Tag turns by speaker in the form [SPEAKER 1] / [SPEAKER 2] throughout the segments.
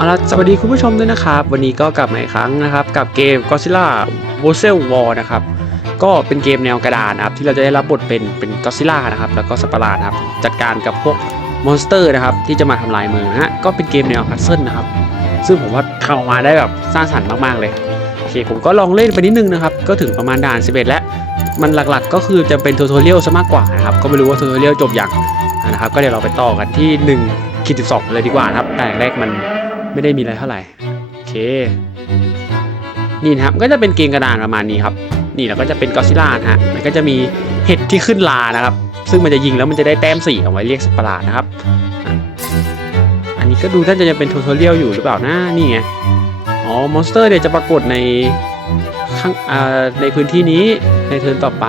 [SPEAKER 1] เอาละสวัสดีคุณผู้ชมด้วยนะครับ วันนี้ก็กลับมาอีกครั้งนะครับ กับเกม Godzilla v o s e l War นะครับ ก็เป็นเกมแนวกระดานนะครับ ที่เราจะได้รับบทเป็นเป็นก็ซิล่านะครับ แล้วก็สัประหลาดครับ จัดการกับพวกมอนสเตอร์นะครับ ที่จะมาทำลายเมืองนะฮะ ก็เป็นเกมแนวพัซเซิลนะครับ ซึ่งผมว่าทำออกมาได้แบบสร้างสรรค์มาก ๆ เลย โอเค ผมก็ลองเล่นไปนิดนึงนะครับ ก็ถึงประมาณด่าน 11 แล้ว มันหลักๆ ก็คือจะเป็นทูทอเรียลซะมากกว่านะครับ ก็ไม่รู้ว่าทูทอเรียลจบอย่างนะครับ ก็เดี๋ยวเราไปต่อกันที่1คิด12เลยดีกว่านะครับแต่แรกมัน ไม่ได้มีอะไรเท่าไหร่โอเคนี่นะครับก็จะเป็นเกมกระดานประมาณนี้ครับ นี่แล้วก็จะเป็นกอซิล่านะฮะมันก็จะมีเห็ดที่ขึ้นลานะครับ ซึ่งมันจะยิงแล้วมันจะได้แต้มสี่เอาไว้เรียกสัตว์ประหลาดนะครับ อันนี้ก็ดูท่านจะยังเป็นทูทอเรียลอยู่หรือเปล่านะนี่ไงอ๋อมอนสเตอร์เนี่ยจะปรากฏในข้างในพื้นที่นี้ในเทิร์นต่อไป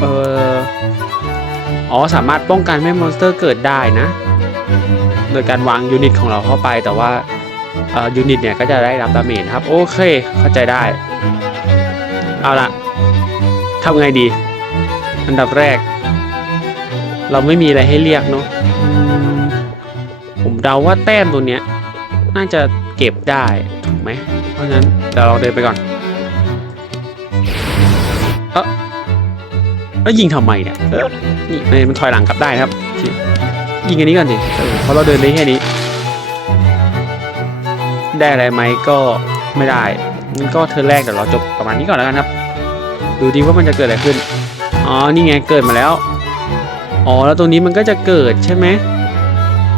[SPEAKER 1] เอออ๋อสามารถป้องกันไม่มอนสเตอร์เกิดได้นะ โดยการวางยูนิตของเราเข้าไปแต่ว่ายูนิตเนี่ยก็จะได้รับดาเมจครับ โอเคเข้าใจได้ เอาละทำไงดี อันดับแรก เราไม่มีอะไรให้เรียกเนาะผมเดาว่าแต้มตัวเนี้ย น่าจะเก็บได้ ถูกไหม เพราะฉะนั้นเดี๋ยวเราเดินไปก่อนเออแล้วยิงทำไมเนี่ยนี่มันถอยหลังกลับได้ครับที่ ยิงอันนี้ก่อนดิเออเพราะเราเดินได้แค่นี้ ได้อะไรไหมก็ไม่ได้งั้นก็เทิร์แรกเดี๋ยวเราจบประมาณนี้ก่อนแล้วกันครับ ดูดีว่ามันจะเกิดอะไรขึ้น อ๋อ นี่ไงเกิดมาแล้ว อ๋อ แล้วตรงนี้มันก็จะเกิดใช่ไหม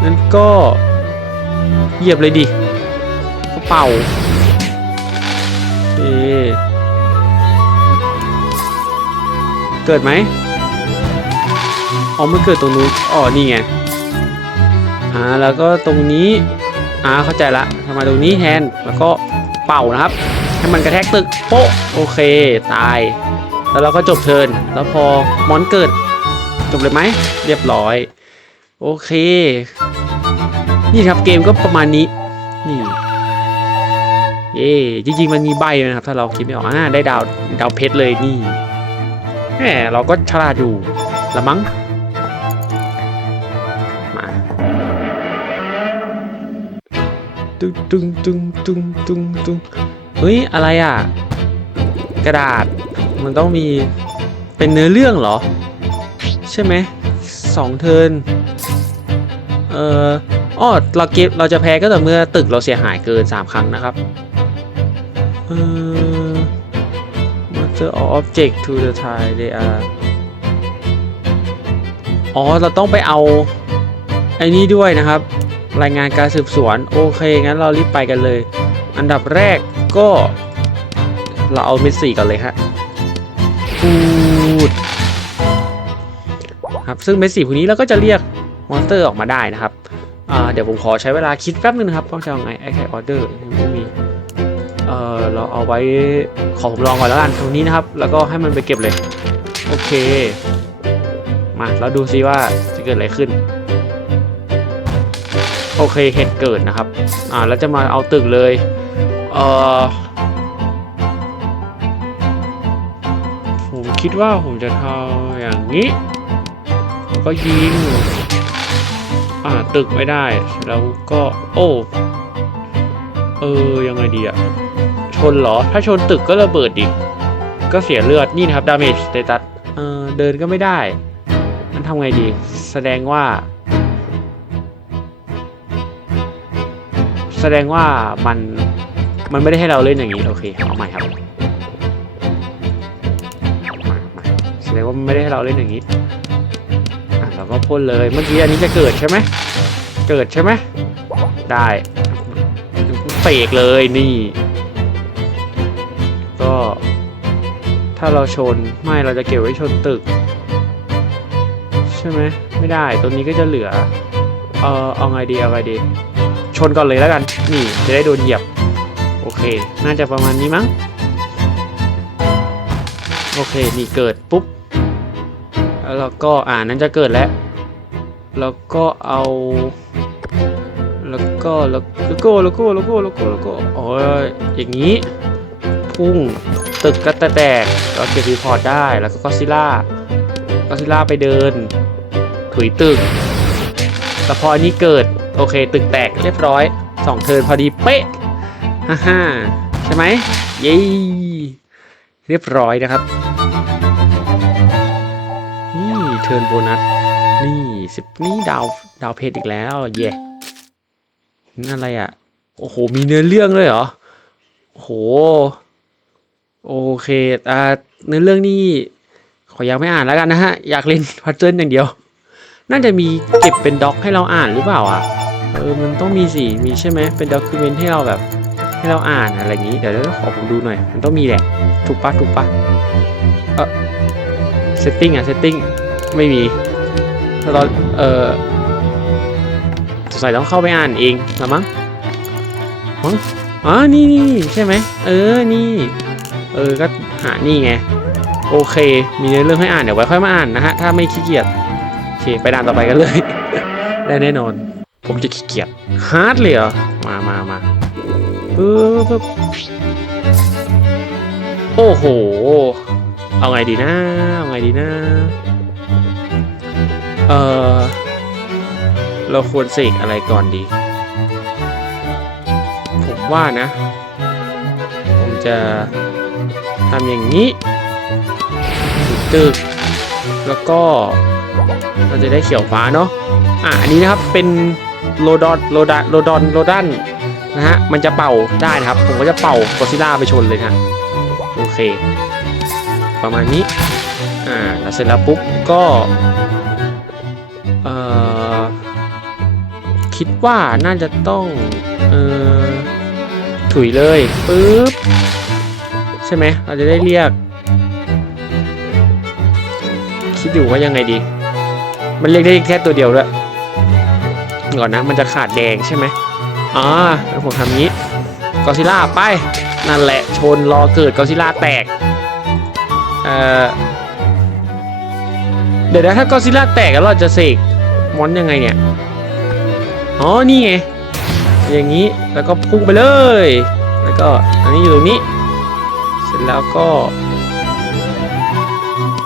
[SPEAKER 1] งั้นก็เหยียบเลยดิก็เป่าเอเกิดไหมอ๋อมันเกิดตรงนู้น อ๋อ นี่ไง อ่าแล้วก็ตรงนี้อ่าเข้าใจละทำไมตรงนี้แทนแล้วก็เป่านะครับ ให้มันกระแทกตึกโป๊ะโอเคตาย แล้วเราก็จบเทินแล้วพอมอนเกิด จบเลยไหมเรียบร้อย โอเค นี่ครับเกมก็ประมาณนี้นี่เย่จริงๆมันมีใบนะครับ ถ้าเราคิดไม่ออกอ่าได้ดาวดาวเพชรเลยนี่แหมเราก็ฉลาดอยู่ละมั้ง ตึงตึงตึงตึงตึงตึงเฮ้ย อะไรอะ กระดาษ มันต้องมี เป็นเนื้อเรื่องเหรอ ใช่ไหม สองเทิน เอ่อออเราเก็บเราจะแพ้ก็ต่อเมื่อตึกเราเสียหายเกิน 3 ครั้งนะครับ เอ่อ master of object to the time they are อ๋อ เราต้องไปเอาไอ้นี่ด้วยนะครับ รายงานการสืบสวน โอเค งั้นเรารีบไปกันเลย อันดับแรกก็ เราเอาเมสซี่ก่อนเลยฮะพูดครับซึ่งเมสซี่พวกนี้เราก็จะเรียกมอนสเตอร์ออกมาได้นะครับเดี๋ยวผมขอใช้เวลาคิดแป๊บนึงนะครับต้องจะเอาไงไอ้แค่ออเดอร์ไม่มีเออเราเอาไว้ขอผมลองก่อนแล้วกันตรงนี้นะครับ แล้วก็ให้มันไปเก็บเลย โอเค มาเราดูซิว่าจะเกิดอะไรขึ้น โอเคเหตุเกิดนะครับ อ่าแล้วจะมาเอาตึกเลย เอ่อผมคิดว่าผมจะทำอย่างนี้ ก็ยิง อ่าตึกไม่ได้ แล้วก็โอ้เออยังไงดีอะชนเหรอ ถ้าชนตึกก็ระเบิดดิ ก็เสียเลือดนี่นะครับ damage status เออเดินก็ไม่ได้ มันทำไงดี แสดงว่า แสดงว่ามันมันไม่ได้ให้เราเล่นอย่างนี้ โอเคเอาใหม่ครับมามาแสดงว่ามันไม่ได้ให้เราเล่นอย่างนี้อะเราก็พ่นเลยเมื่อกี้อันนี้จะเกิดใช่ไหมเกิดใช่ไหมได้เฟกเลยนี่ ก็ถ้าเราชนไม่เราจะเก็บไว้ชนตึก ใช่ไหมไม่ได้ตัวนี้ก็จะเหลือเออเอาไงดีเอาไงดี ชนก่อนเลยแล้วกัน นี่จะได้โดนเหยียบ โอเค น่าจะประมาณนี้มั้ง โอเค นี่เกิดปุ๊บ แล้วก็อ่านั้นจะเกิดแล้ว แล้วก็เอา แล้วก็แล้วก็แล้วก็แล้วก็แล้วก็แล้วก็โอ้ยอย่างนี้ พุ่งตึกก็แตกเราเก็บรีพอร์ตได้ แล้วก็ก็ซิล่าก็ซิล่าไปเดิน ถุยตึกแต่พออันนี้เกิด โอเค ตึกแตกเรียบร้อยสองเทิร์นพอดีเป๊ะฮ่าฮ่าใช่ไหมเย้เรียบร้อยนะครับ นี่เทิร์นโบนัส นี่สิบนี่ดาวดาวเพชรอีกแล้วเย่นั่นอะไรอะ โอ้โห มีเนื้อเรื่องเลยเหรอ โอ้โห โอเคอ่าเนื้อเรื่องนี่ขอยังไม่อ่านแล้วกันนะฮะ อยากเล่นพัซเซิลอย่างเดียว น่าจะมีเก็บเป็นด็อกให้เราอ่านหรือเปล่าอะ เออมันต้องมีสิมีใช่ไหมเป็นด็อกิเมนต์ให้เราแบบให้เราอ่านอะไรอย่างนี้ เดี๋ยวเดี๋ยวขอผมดูหน่อย มันต้องมีแหละ ถูกปะถูกปะเออเซตติ้งอะเซตติ้งไม่มีเราเออสงสัยต้องเข้าไปอ่านเองละมั้งมั้งอ๋อนี่นี่ใช่ไหมเออนี่ เออก็หานี่ไงโอเค มีเนื้อเรื่องให้อ่านเดี๋ยวไว้ค่อยมาอ่านนะฮะถ้าไม่ขี้เกียจโอเคไปด่านต่อไปกันเลย ได้แน่นอน ผมจะขี้เกียจฮาร์ดเลยเหรอ มามามาปึ๊บปึ๊บโอ้โห เอาไงดีนะ เอาไงดีนะ เออเราควรเสกอะไรก่อนดี ผมว่านะ ผมจะทำอย่างนี้ตึกแล้วก็เราจะได้เขียวฟ้าเนาะอะอันนี้นะครับเป็น โลดอนโลดาโลดอนโลดันนะฮะมันจะเป่าได้นะครับ ผมก็จะเป่ากอซิล่าไปชนเลยนะโอเค ประมาณนี้อ่าแล้วเสร็จแล้วปุ๊บก็เอ่อคิดว่าน่าจะต้องเอ่อถุยเลยปึ๊บใช่ไหมเราจะได้เรียก คิดอยู่ว่ายังไงดี มันเรียกได้แค่ตัวเดียวด้วย ก่อนนะ มันจะขาดแดงใช่ไหมอ่าแล้วผมทำงี้กอซิล่าไป นั่นแหละ ชนรอเกิดกอซิล่าแตก เอ่อ เดี๋ยวนะถ้ากอซิล่าแตกแล้วเราจะเสกมอนยังไงเนี่ย อ๋อ นี่ไง อย่างนี้ แล้วก็พุ่งไปเลย แล้วก็ อันนี้อยู่ตรงนี้ เสร็จแล้วก็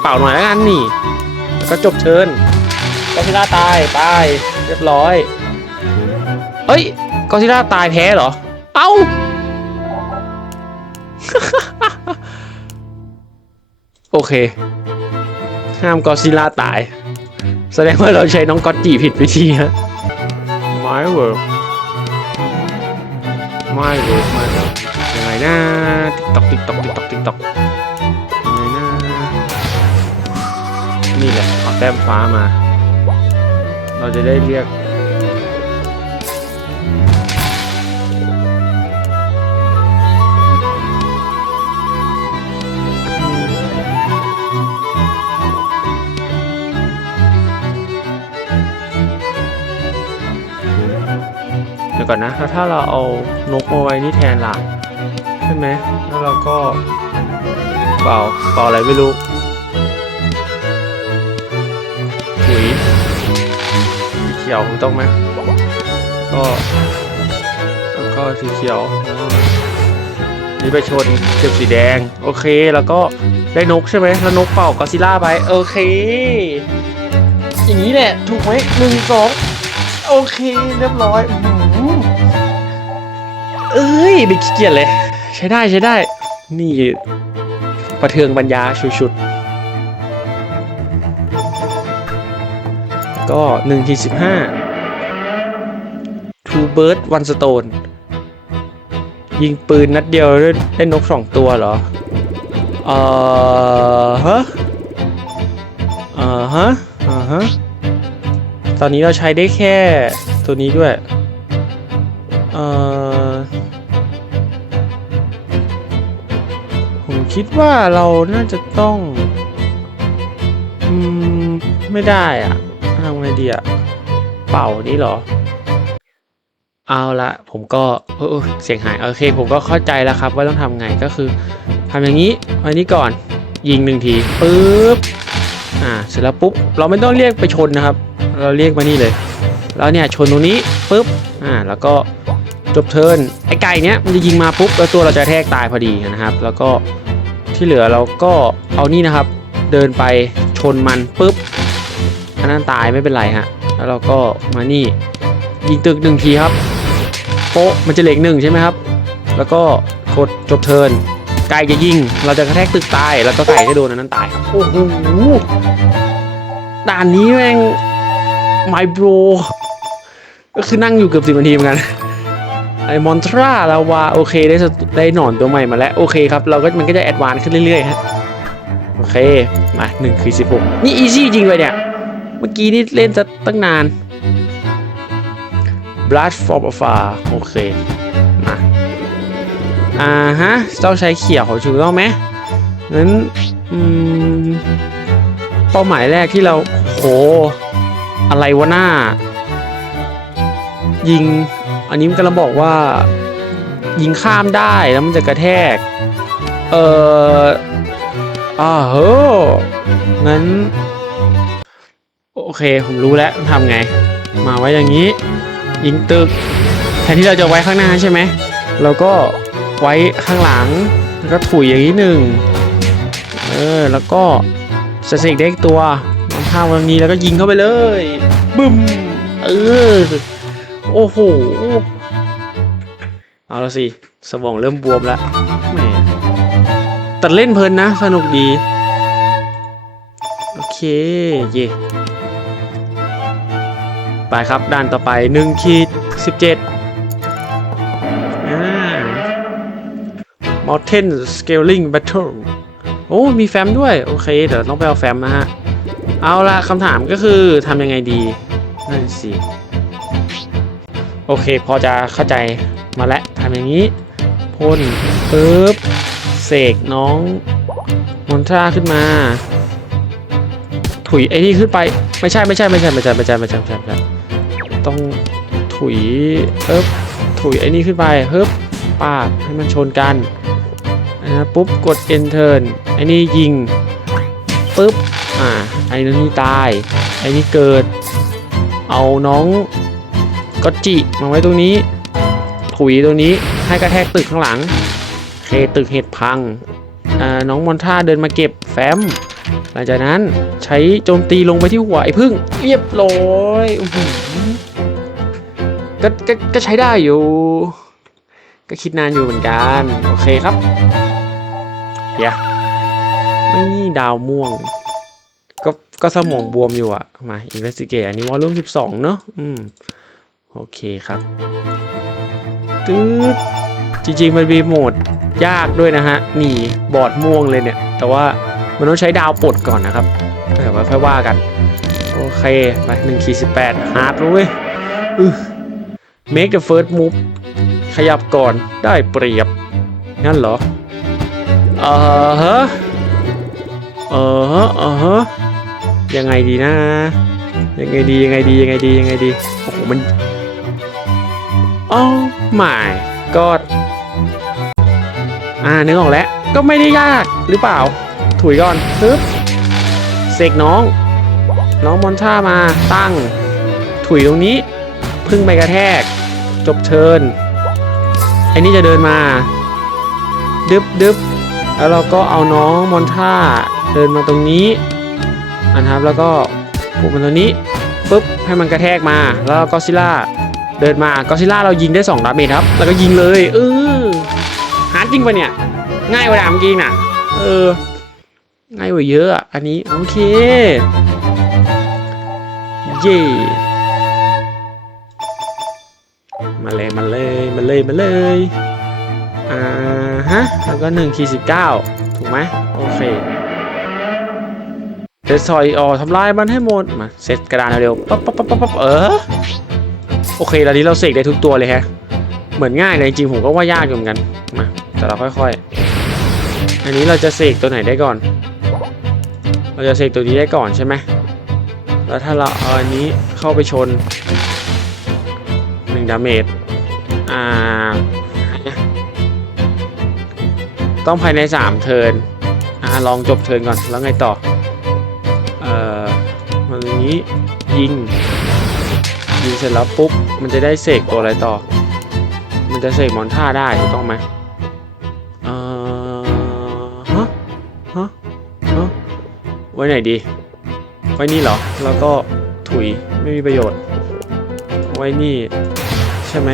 [SPEAKER 1] เป่าหน่อยแล้วกันนี่ แล้วก็จบเชิญกอซิล่าตาย ตาย เรียบร้อย เอ้ยกอซิล่าตายแพ้เหรอ เอ้า โอเค ห้ามกอซิล่าตาย แสดงว่าเราใช้น้องกอตจีผิดวิธีฮะไม่เวิร์กไม่เวิร์กไม่เวิร์กยังไงนะติ๊กตอกติ๊กตอกติ๊กตอกติ๊กตอกยังไงนะนี่แหละเอาแต้มฟ้ามา เราจะได้เรียก ก่อนนะแล้วถ้าเราเอานกมาไว้นี่แทนล่ะใช่ไหมแล้วเราก็เป่าเป่าอะไรไม่รู้ถุยสีเขียวถูกต้องไหมก็แล้วก็สีเขียวนี่ไปชนเก็บสีแดง โอเคแล้วก็ได้นกใช่ไหมแล้วนกเป่ากอซิล่าไปโอเค อย่างนี้แหละถูกไหมหนึ่งสองโอเค เรียบร้อยอ เอ้ยไม่ขี้เกียจเลย ใช้ได้ใช้ได้ นี่ประเทืองปัญญาชุดๆก็หนึ่งทีสิบห้า two bird one stone ยิงปืนนัดเดียวได้ได้นกสองตัวเหรอ เอ่อฮะอ่าฮะอ่าฮะ ตอนนี้เราใช้ได้แค่ตัวนี้ด้วย เอ่อ คิดว่าเราน่าจะต้อง อืม ไม่ได้อะทำไงดีอะเป่านี้หรอ เอาละผมก็เออเสียงหาย โอเค ผมก็เข้าใจแล้วครับ ว่าต้องทำไงก็คือทำอย่างนี้ไว้นี้ก่อน ยิงหนึ่งทีปึ๊บอ่าเสร็จแล้วปุ๊บ เราไม่ต้องเรียกไปชนนะครับ เราเรียกมานี่เลย แล้วเนี่ยชนตรงนี้ปุ๊บอ่าแล้วก็จบเทิร์นไอ้ไก่เนี้ยมันจะยิงมาปุ๊บแล้วตัวเราจะแทกตายพอดีนะครับ แล้วก็ ที่เหลือเราก็เอานี่นะครับ เดินไปชนมันปุ๊บอันนั้นตายไม่เป็นไรฮะแล้วเราก็มานี่ยิงตึกหนึ่งทีครับโป๊ะมันจะเหล็กหนึ่งใช่ไหมครับ แล้วก็กดจบเทินไก่จะยิง เราจะกระแทกตึกตาย แล้วก็ไก่ก็โดนอันนั้นตายครับโอ้โหด่านนี้แม่ง my bro ก็คือนั่งอยู่เกือบสิบนาทีเหมือนกัน มอนทราลาวาโอเคได้ได้หนอนตัวใหม่มาแล้วโอเคครับเราก็มันก็จะแอดวานขึ้นเรื่อยๆฮะโอเคมาหนึ่งคือสิบหกนี่อีซี่จริงเลยเนี่ย เมื่อกี้นี่เล่นจะตั้งนาน Blood from afar โอเคมาอ่าฮะเจ้าชายเขียวถูต้องไหมงั้นอืมเป้าหมายแรกที่เราโหอะไรวะหน้า ยิง อันนี้มันกำลังบอกว่า ยิงข้ามได้แล้วมันจะกระแทก เอ่ออ่าเฮ้องั้น โอเค ผมรู้แล้วทำไง มาไว้อย่างนี้ ยิงตึก แทนที่เราจะไว้ข้างหน้าใช่ไหมเราก็ไว้ข้างหลัง แล้วก็ถุยอย่างนี้หนึ่งเออ แล้วก็สเสกเด็กตัววางท่าวางนี้แล้วก็ยิงเข้าไปเลยบึ้มเออ โอ้โห เอาละสิ สมองเริ่มบวมแล้วแหมแต่เล่นเพลินนะ สนุกดี โอเค เย่ไปครับด่านต่อไป1ขีด17อ่า Mountain Scaling Battle โอ้ มีแฟ้มด้วย โอเค เดี๋ยวต้องไปเอาแฟ้มนะฮะ เอาละคำถามก็คือทำยังไงดี นั่นสิ โอเค พอจะเข้าใจมาแล้วทำอย่างนี้พ่นปึ๊บเสกน้องมอนทราขึ้นมา ถุยไอ้นี่ขึ้นไปไม่ใช่ไม่ใช่ไม่ใช่ไม่ใช่ไม่ใช่ไม่ใช่ไม่ใช่ ต้องถุยเอ๊บถุยไอ้นี่ขึ้นไปเฮิบปาดให้มันชนกันนะปุ๊บกด enter ไอ้นี่ยิงปุ๊บอ่าไอ้นี่ตายไอ้นี่เกิด เอาน้อง ก็จิมาไว้ตรงนี้ ถุยตรงนี้ให้กระแทกตึกข้างหลังเคตึกเห็ดพังอ่าน้องมอนท่าเดินมาเก็บแฟ้ม หลังจากนั้นใช้โจมตีลงไปที่หัวไอ้พึ่งเรียบร้อยหือก็ก็ก็ใช้ได้อยู่ ก็คิดนานอยู่เหมือนกัน โอเคครับเดี๋ยวนี่ดาวม่วง ก็ก็สมองบวมอยู่อะมา investigate อันนี้วอลลุ่ม12เนอะอืม โอเคครับตืดจริงๆมันมีโหมดยากด้วยนะฮะนี่บอร์ดม่วงเลยเนี่ย แต่ว่ามันต้องใช้ดาวปลดก่อนนะครับเดี๋ยวไว้ค่อยว่ากัน โอเคไปหนึ่งขีดสิบแปดฮาร์ดเลยอือ make the first move ขยับก่อนได้เปรียบ งั้นเหรอเออฮะเออฮะเออฮะยังไงดีนะ ยังไงดียังไงดียังไงดียังไงดีโอ้โหมัน โอ้ my god อ่านึกออกแล้ว ก็ไม่ได้ยากหรือเปล่า ถุยก่อนปึ๊บเสกน้อง น้องมอนท่ามาตั้ง ถุยตรงนี้ พึ่งไปกระแทก จบเชิญไอ้นี่จะเดินมา ดึบดึบแล้วเราก็เอาน้องมอนท่าเดินมาตรงนี้อันครับแล้วก็ผูกมันตรงนี้ปุ๊บให้มันกระแทกมา แล้วก็ซิล่า เดินมาก็ซิล่าเรายิงได้2ดาเมจครับ แล้วก็ยิงเลย เออฮาร์ดจริงปะเนี่ย ง่ายกว่าดามจริงน่ะ เออ ง่ายกว่าเยอะอันนี้ โอเค เย่มาเลยมาเลยมาเลยมาเลยอ่าฮะ แล้วก็1ขีด19 ถูกไหมโอเคเดสซอยออทำลายมันให้หมด มา เซตกระดานเร็วๆปั๊บปั๊บปั๊บปั๊บปั๊บเออ โอเคตอนนี้เราเสกได้ทุกตัวเลยฮะ เหมือนง่ายเลยจริงผมก็ว่ายากอยู่เหมือนกัน มา แต่เราค่อยๆ อันนี้เราจะเสกตัวไหนได้ก่อน เราจะเสกตัวนี้ได้ก่อนใช่ไหมแล้วถ้าเราเอาอันนี้เข้าไปชนหนึ่งดาเมจ อ่า ต้องภายในสามเทิร์น อ่า ลองจบเทิร์นก่อน แล้วไงต่อ เอ่อมันนี้ยิง ยิงเสร็จแล้วปุ๊บมันจะได้เสกตัวอะไรต่อ มันจะเสกมอนท่าได้ถูกต้องไหมเอ่อฮะฮะฮะไว้ไหนดี ไว้นี่เหรอ แล้วก็ถุยไม่มีประโยชน์ ไว้นี่ใช่ไหม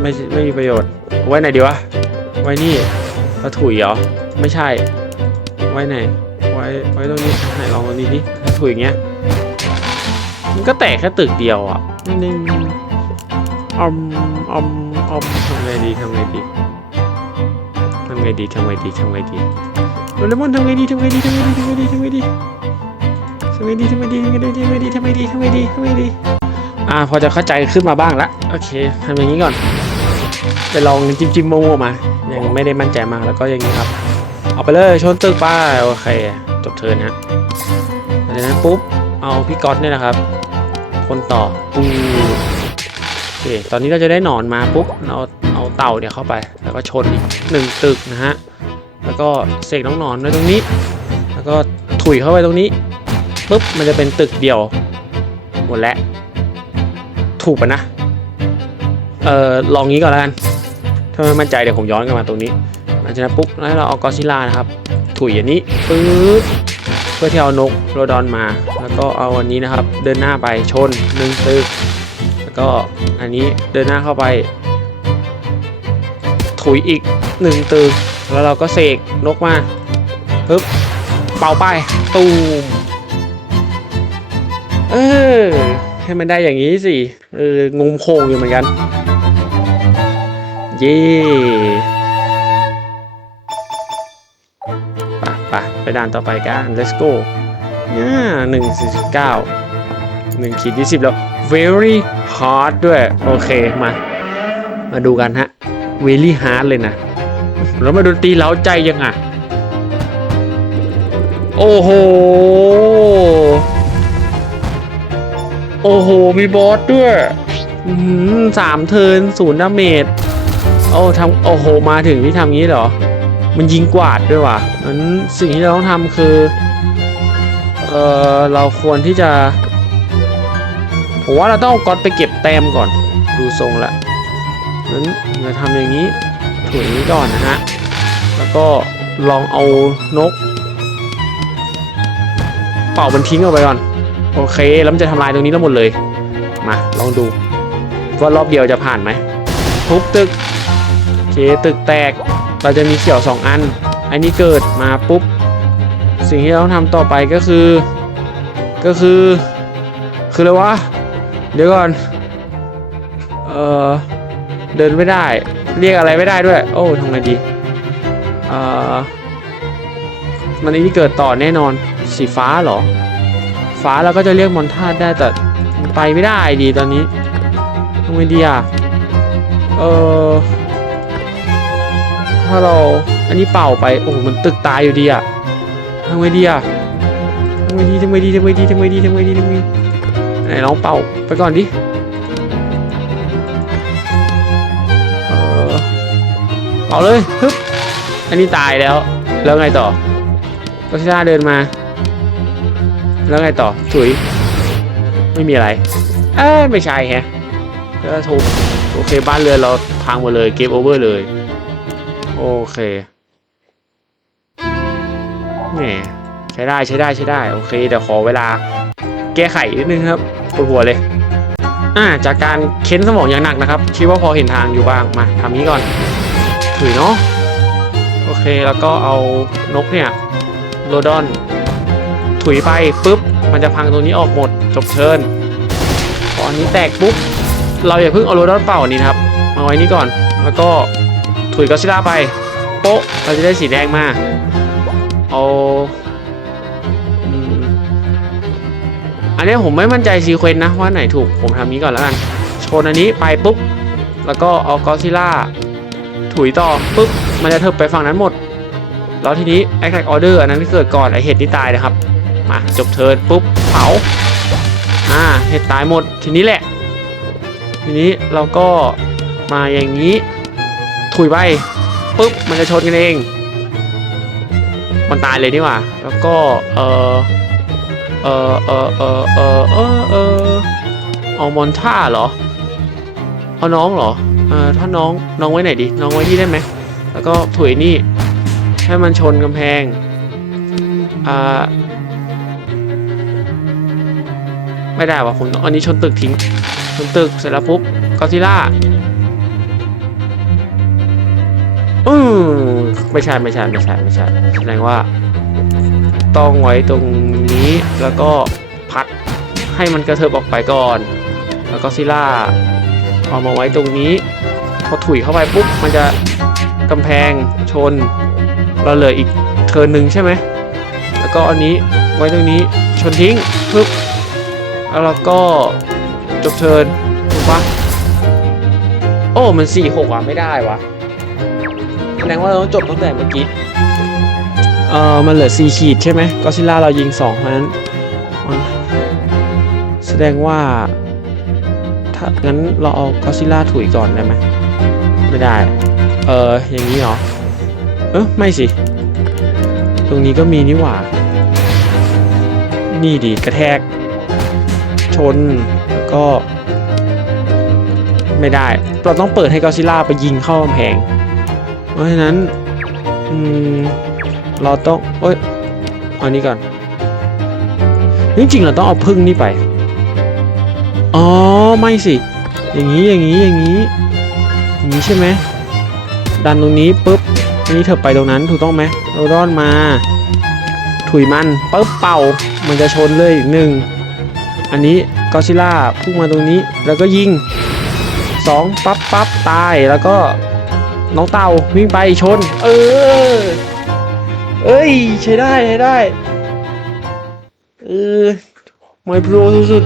[SPEAKER 1] ไม่ไม่มีประโยชน์ ไว้ไหนดีวะ ไว้นี่กระถุยเหรอ ไม่ใช่ ไว้ไหน ไว้ไว้ตรงนี้ไหนลองตรงนี้ดิถุยอย่างเงี้ย มันก็แตกแค่ตึกเดียวอะนิ่งอมอมอมทำไงดีทำไงดีทำไงดีทำไงดีทำไงดีโดเรมอนทำไงดีทำไงดีทำไงดีทำไงดีทำไงดีทำไงดีทำไงดีทำไงดีทำไงดีทำไงดีทำไงดีทำไงดีอ่าพอจะเข้าใจขึ้นมาบ้างละโอเคทำอย่างนี้ก่อนไปลองจิ้มจิ้มโมโมมา ยังไม่ได้มั่นใจมากแล้วก็อย่างนี้ครับ เอาไปเลยชนตึกป้ายโอเคจบเทิร์นฮะจากนั้นปุ๊บ เอาพี่ก๊อตเนี่ยนะครับ คนต่อปูโอเคตอนนี้เราจะได้หนอนมาปุ๊บเราเอาเต่าเนี่ยเข้าไป แล้วก็ชนอีกหนึ่งตึกนะฮะ แล้วก็เสกน้องหนอนไว้ตรงนี้ แล้วก็ถุยเข้าไปตรงนี้ปุ๊บมันจะเป็นตึกเดียว หมดแล้วถูกปะนะ เอ่อลองงี้ก่อนแล้วกันถ้าไม่มั่นใจเดี๋ยวผมย้อนกลับมาตรงนี้หลังจากนั้นปุ๊บแล้วเราเอากอซิล่านะครับ ถุยอันนี้ปึ๊บเพื่อที่เอานกโรดอนมา ก็เอาอันนี้นะครับเดินหน้าไปชนหนึ่งตึกแล้วก็อันนี้เดินหน้าเข้าไป ถุยอีกหนึ่งตึกแล้วเราก็เสกนกมาปึ๊บเป่าไปตูมเออให้มันได้อย่างนี้สิเอองงโคงอยู่เหมือนกัน เย่ปไปไปด่านต่อไปกัน let's go อ่าหนึ่งสี่สิบเก้าหนึ่งขีดยี่สิบแล้ว very hard ด้วย โอเค มา มาดูกันฮะ very hard เลยนะ แล้วมาดนตรีเล้าใจยังอะ โอ้โห โอ้โห มีบอสด้วยสามเทินศูนย์ดาเมจโอ้ทำโอ้โห มาถึงที่ทำงี้เหรอ มันยิงกวาดด้วยว่ะนั้นสิ่งที่เราต้องทำคือ เออเราควรที่จะ ผมว่าเราต้องเอาก๊อตไปเก็บแต้มก่อน ดูทรงละนั้นจะทำอย่างนี้ถุยนี้ก่อนนะฮะ แล้วก็ลองเอานก เป่ามันทิ้งออกไปก่อน โอเค แล้วมันจะทำลายตรงนี้ทั้งหมดเลย มา ลองดู ว่ารอบเดียวจะผ่านไหม ทุบตึก โอเค ตึกแตก เราจะมีเขียว2อัน อันนี้เกิดมาปุ๊บ สิ่งที่เราต้องทำต่อไปก็คือ ก็คือ คืออะไรวะ เดี๋ยวก่อน เออเดินไม่ได้ เรียกอะไรไม่ได้ด้วย โอ้ทำไงดีเออมันอันนี้เกิดต่อแน่นอน สีฟ้าเหรอ ฟ้าเราก็จะเรียกมอนทาได้แต่มันไปไม่ได้ดีตอนนี้ทำไงดีอะ เออถ้าเราอันนี้เป่าไป โอ้โหมันตึกตายอยู่ดีอะ ทำไงดีอะทำไงดีทำไงดีทำไงดีทำไงดีทำไงดีทำไงดีไหนลองเป่าไปก่อนดิเออเป่าเลยฮึบอันนี้ตายแล้ว แล้วไงต่อก็ชิล่าเดินมา แล้วไงต่อถุย ไม่มีอะไร เอ้ไม่ใช่แฮะก็ทุบโอเคบ้านเรือนเราพังหมดเลยเกมโอเวอร์เลย โอเค แหมใช้ได้ใช้ได้ใช้ได้โอเคเดี๋ยวขอเวลา แก้ไขนิดนึงครับปวดหัวเลย อ่าจากการเค้นสมองอย่างหนักนะครับคิดว่าพอเห็นทางอยู่บ้างมาทำนี้ก่อนถุยเนาะโอเคแล้วก็เอานกเนี่ยโรดอน ถุยไปปุ๊บ มันจะพังตรงนี้ออกหมดจบเชิญพออันนี้แตกปุ๊บ เราอย่าเพิ่งเอาโรดอนเปล่านี้นะครับมาไว้นี่ก่อนแล้วก็ถุยก็ซิล่าไปโป๊ะเราจะได้สีแดงมา เอาอันนี้ผมไม่มั่นใจซีเควนต์นะว่าไหนถูกผมทำนี้ก่อนแล้วกันชนอันนี้ไปปุ๊บ แล้วก็เอาก็ซิล่าถุยต่อปุ๊บ มันจะเทิบไปฝั่งนั้นหมด แล้วทีนี้ไอ้แท็กออเดอร์อันนั้นที่เกิดก่อนไอเห็ดที่ตายนะครับ มาจบเทิร์นปุ๊บเผาอ่าเห็ดตายหมดทีนี้แหละ ทีนี้เราก็มาอย่างนี้ถุยไปปุ๊บมันจะชนกันเอง มันตายเลยนี่หว่า แล้วก็ เออเออเออเออเออเออเออเอามอนท่าเหรอ เอาน้องเหรอ เออถ้าน้องน้องไว้ไหนดี น้องไว้นี่ได้ไหม แล้วก็ถุยนี่ ให้มันชนกำแพง อ่า ไม่ได้ว่ะผมต้องอันนี้ชนตึกทิ้งบนตึกเสร็จแล้วปุ๊บก็ซิล่า ไม่ใช่ไม่ใช่ไม่ใช่ไม่ใช่แสดงว่า ต้องไว้ตรงนี้แล้วก็พัดให้มันกระเทิบออกไปก่อน แล้วก็ซิล่าเอามาไว้ตรงนี้ พอถุยเข้าไปปุ๊บมันจะกำแพงชน เราเหลืออีกเทิร์นหนึ่งใช่ไหมแล้วก็อันนี้ไว้ตรงนี้ชนทิ้งปึ๊บแล้วเราก็จบเทิร์นถูกปะโอ้มันสี่หกอะไม่ได้วะ ดงว่าเราต้องจบตั้งแต่เมื่อกี้ เออมันเหลือสี่ขีดใช่ไหมก็ซิล่าเรายิงสองเพราะนั้นแสดงว่า ถ้างั้นเราเอาก็ซิล่าถุยก่อนได้ไหมไม่ได้ เอออย่างนี้เหรอ เออไม่สิ ตรงนี้ก็มีนี่หว่า นี่ดีกระแทก ชนแล้วก็ไม่ได้ เราต้องเปิดให้กอซิล่าไปยิงเข้ากำแพง เพราะฉะนั้นเราต้องเอ้ยเอานี้ก่อนจริงๆเราต้องเอาพึ่งนี่ไป อ๋อไม่สิ อย่างนี้อย่างนี้อย่างนี้อย่างนี้ใช่ไหมดันตรงนี้ปุ๊บนี่เธอไปตรงนั้นถูกต้องไหมเรารอดมา ถุยมันปุ๊บเป่า มันจะชนเลยอีกหนึ่งอันนี้กอซิล่าพุ่งมาตรงนี้แล้วก็ยิงสองปั๊บปั๊บตายแล้วก็ น้องเต่าวิ่งไปชน เออ เอ้ย ใช้ได้ใช้ได้ เออไม่โปรสุด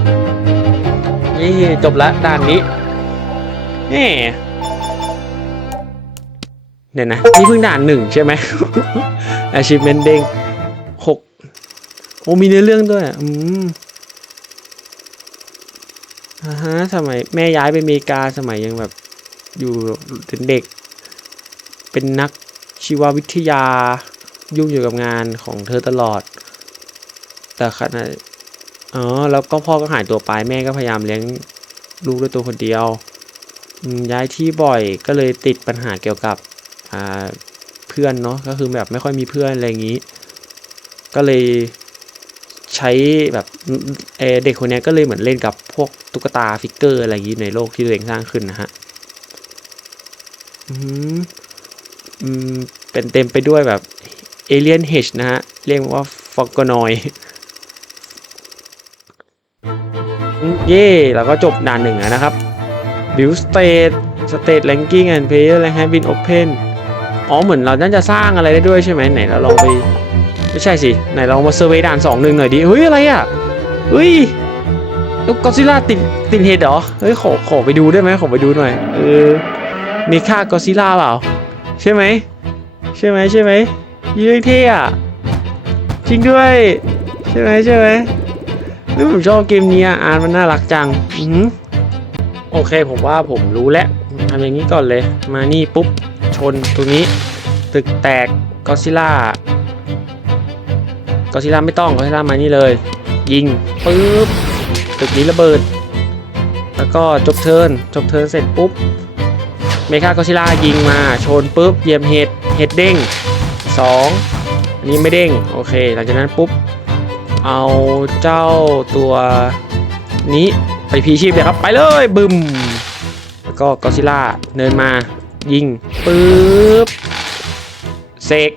[SPEAKER 1] ๆนี่จบละด่านนี้แหมเดี๋ยวนะ นี่เพิ่งด่านหนึ่งใช่ไหม achievement เด้งหกโอ้มีเนื้อเรื่องด้วย อืมอ่าฮะสมัยแม่ย้ายไปอเมริกาสมัยยังแบบอยู่เป็นเด็ก เป็นนักชีววิทยายุ่งอยู่กับงานของเธอตลอด แต่ขณะอ๋อแล้วก็พ่อก็หายตัวไปแม่ก็พยายามเลี้ยงลูกด้วยตัวคนเดียวย้ายที่บ่อยก็เลยติดปัญหาเกี่ยวกับเพื่อนเนาะก็คือแบบไม่ค่อยมีเพื่อนอะไรอย่างนี้ ก็เลยใช้แบบเเด็กคนนี้ก็เลยเหมือนเล่นกับพวกตุ๊กตาฟิกเกอร์อะไรอย่างนี้ในโลกที่ตัวเองสร้างขึ้นนะฮะอืมอืม เป็นเต็มไปด้วยแบบเอเลียนเฮชนะฮะ เรียกว่าฟอกกนอยเย่แล้วก็จบด่านหนึ่งนะครับ Build State State Ranking and Player Rank have been open อ๋อเหมือนเราน่าจะสร้างอะไรได้ด้วยใช่ไหมไหนเราลองไป ไม่ใช่สิ ไหนลองมาเซอร์เวย์ด่านสองหนึ่งหน่อยดิเฮ้ย อะไรอะเฮ้ยลูกกอซิล่าติดติดเฮดเหรอ เฮ้ย ขอขอไปดูได้ไหมขอไปดูหน่อย เออ มีค่ากอซิล่าเปล่า ใช่ไหมใช่ไหมใช่ไหมยืนเท่อะจริงด้วย ใช่ไหมใช่ไหมนี่ผมชอบเกมนี้อ่าร์ตมันน่ารักจังอือหือโอเคผมว่าผมรู้แล้วทำอย่างนี้ก่อนเลย มานี่ปุ๊บชนตรงนี้ ตึกแตกกอซิล่ากอซิล่าไม่ต้องกอซิล่ามานี่เลย ยิงปุ๊บตึกนี้ระเบิด แล้วก็จบเทิร์นจบเทิร์นเสร็จปุ๊บ เมคากอซิล่ายิงมาชนปุ๊บเหยียบเห็ดเห็ดเด้งสองอันนี้ไม่เด้งโอเค หลังจากนั้นปุ๊บ เอาเจ้าตัวนี้ไปพีชีพเลยครับ ไปเลยบึมแล้วก็กอซิล่าเดินมายิงปึ๊บเสก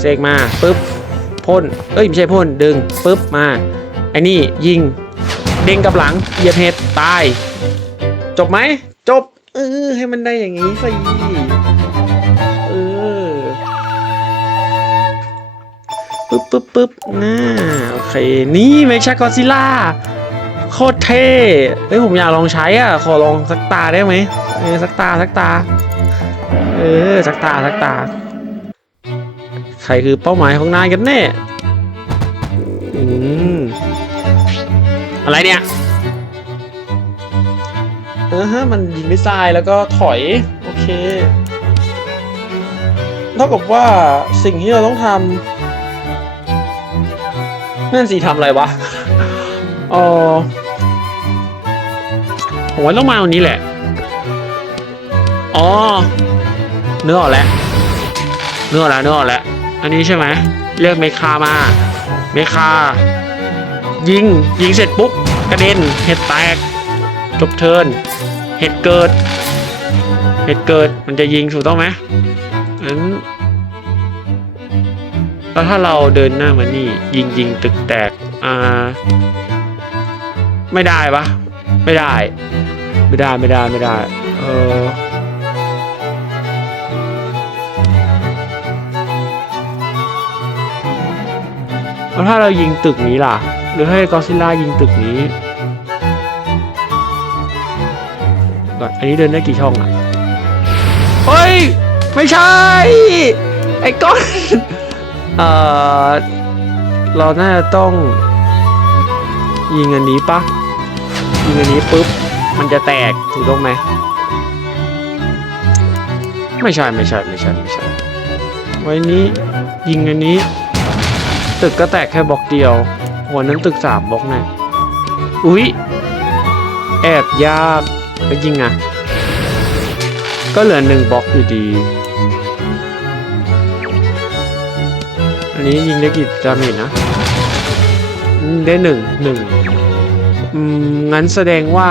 [SPEAKER 1] เสกมาปึ๊บพ่นเอ้ยไม่ใช่พ่นดึงปึ๊บมาไอ้นี่ยิงเด้งกับหลังเหยียบเห็ดตาย จบไหมจบ เออ ให้มันได้อย่างนี้สิเออปึ๊บปึ๊บปึ๊บน่าโอเค นี่เมชากอซิล่าโคตรเท่เฮ้ย ผมอยากลองใช้อะ ขอลองสักตาได้ไหมเออสักตาสักตา เออสักตาสักตา ใครคือเป้าหมายของนายกันแน่ อืม อะไรเนี่ย เออฮะมันยิงไม่ทรายแล้วก็ถอย โอเคเท่ากับว่าสิ่งที่เราต้องทำนั่นสิทำอะไรวะเออผมว่าต้องมาวันนี้แหละ อ๋อเนื้อออกแล้วเนื้อออกแล้วเนื้อออกแล้ว อันนี้ใช่ไหมเรียกเมคามา เมคา ยิง ยิงเสร็จปุ๊บกระเด็นเห็ดแตก จบเทินเห็ดเกิด เห็ดเกิดมันจะยิงถูกต้องไหมงั้นแล้วถ้าเราเดินหน้ามานี่ ยิงยิงตึกแตก อ่า ไม่ได้ปะไม่ได้ ไม่ได้ไม่ได้ไม่ได้ เออแล้วถ้าเรายิงตึกนี้ล่ะ หรือให้กอซิล่ายิงตึกนี้ ก่อน อันนี้เดินได้กี่ช่องอะเฮ้ย ไม่ใช่ ไอ้ก้อน เอ่อ เราน่าจะต้อง ยิงอันนี้ปะยิงอันนี้ปุ๊บ มันจะแตกถูกต้องไหม ไม่ใช่ไม่ใช่ไม่ใช่ไม่ใช่ ไว้นี้ยิงอันนี้ ตึกก็แตกแค่บล็อกเดียวหัวนั้นตึกสามบล็อกไงอุ๊ยแอบยาก ไปยิงอะ ก็เหลือหนึ่งบล็อกอยู่ดี อันนี้ยิงได้กี่ดาเมจนะ ได้หนึ่งหนึ่งอืมงั้นแสดงว่า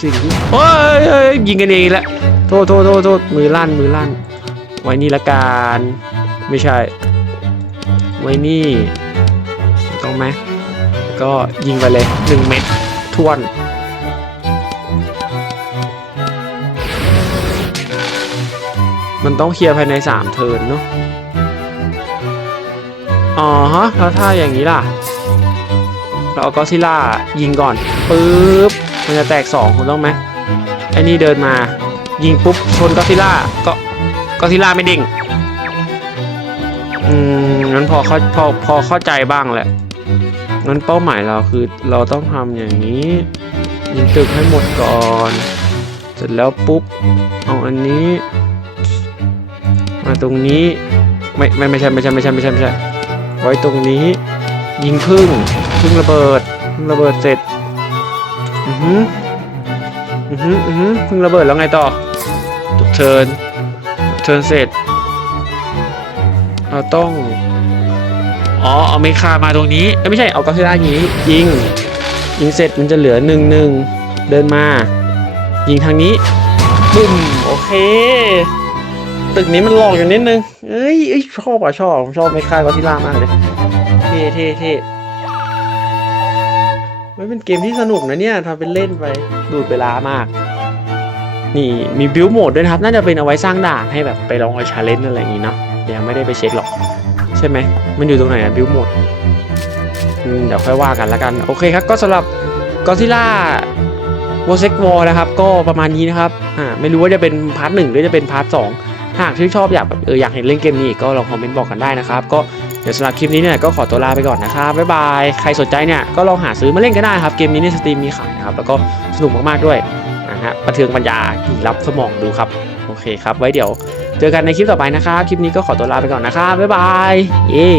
[SPEAKER 1] สิ่งที่โอ้ยเอ้ยยิงกันเองละโทษโทษโทษโทษมือลั่นมือลั่น ไว้นี่ละกันไม่ใช่ ไว้นี่ ต้องไหมก็ยิงไปเลยหนึ่งเม็ดทวน มันต้องเคลียร์ภายในสามเทิร์นเนาะอ๋อฮะแล้วถ้าอย่างนี้ล่ะ เราก็ซิล่ายิงก่อนปึ๊บมันจะแตกสองคุณต้องไหมไอ้นี่เดินมา ยิงปุ๊บชนก็ซิล่าก็ก็ซิล่าไม่ดิ่งอืมงั้นพอเข้าพอพอเข้าใจบ้างแหละงั้นเป้าหมายเราคือเราต้องทำอย่างนี้ ยิงตึกให้หมดก่อน เสร็จแล้วปุ๊บเอาอันนี้ มาตรงนี้ไม่ไม่ไม่ใช่ไม่ใช่ไม่ใช่ไม่ใช่ไม่ใช่ไว้ตรงนี้ ยิงพึ่งพึ่งระเบิดพึ่งระเบิดเสร็จอือหืออือหืออือหือพึ่งระเบิดแล้วไงต่อจบเทิร์นจบเทิร์นเสร็จเราต้องอ๋อเอาเมคามาตรงนี้ไม่ใช่เอากอซิล่าอางนี้ยิงยิงเสร็จมันจะเหลือหนึ่งหนึ่งเดินมา ยิงทางนี้บึ้มโอเค ตึกนี้มันหลอกอยู่นิดนึง เอ้ยเอ้ยชอบอะชอบผมชอบเมคายกอซิล่ามากเลย เท่เท่เท่ไม่เป็นเกมที่สนุกนะเนี่ยทำเป็นเล่นไปดูดเวลามาก นี่มีบิวโหมดด้วยนะครับ น่าจะเป็นเอาไว้สร้างด่านให้แบบไปลองไปชาเลนจ์อะไรอย่างนี้เนาะยังไม่ได้ไปเช็คหรอก ใช่ไหม มันอยู่ตรงไหนอะบิวโหมดเดี๋ยวค่อยว่ากันละกัน โอเคครับ ก็สำหรับก d z ซิล่าวอเซ็กวอนะครับ ก็ประมาณนี้นะครับ อ่า ไม่รู้ว่าจะเป็นพาร์ทหนึ่งหรือจะเป็นพาร์ทสอง หากชื่นชอบอยากแบบเอออยากเห็นเล่นเกมนี้ก็ลองคอมเมนต์บอกกันได้นะครับ ก็เดี๋ยวสำหรับคลิปนี้เนี่ยก็ขอตัวลาไปก่อนนะครับบ๊ายบายใครสนใจเนี่ยก็ลองหาซื้อมาเล่นก็ได้ครับเกมนี้ในสตรีมมีขายนะครับแล้วก็สนุกมากๆด้วยนะฮะประเทืองปัญญาขี่รับสมองดูครับโอเคครับไว้เดี๋ยว เจอกันในคลิปต่อไปนะครับคลิปนี้ก็ขอตัวลาไปก่อนนะครับบ๊ายบายเย้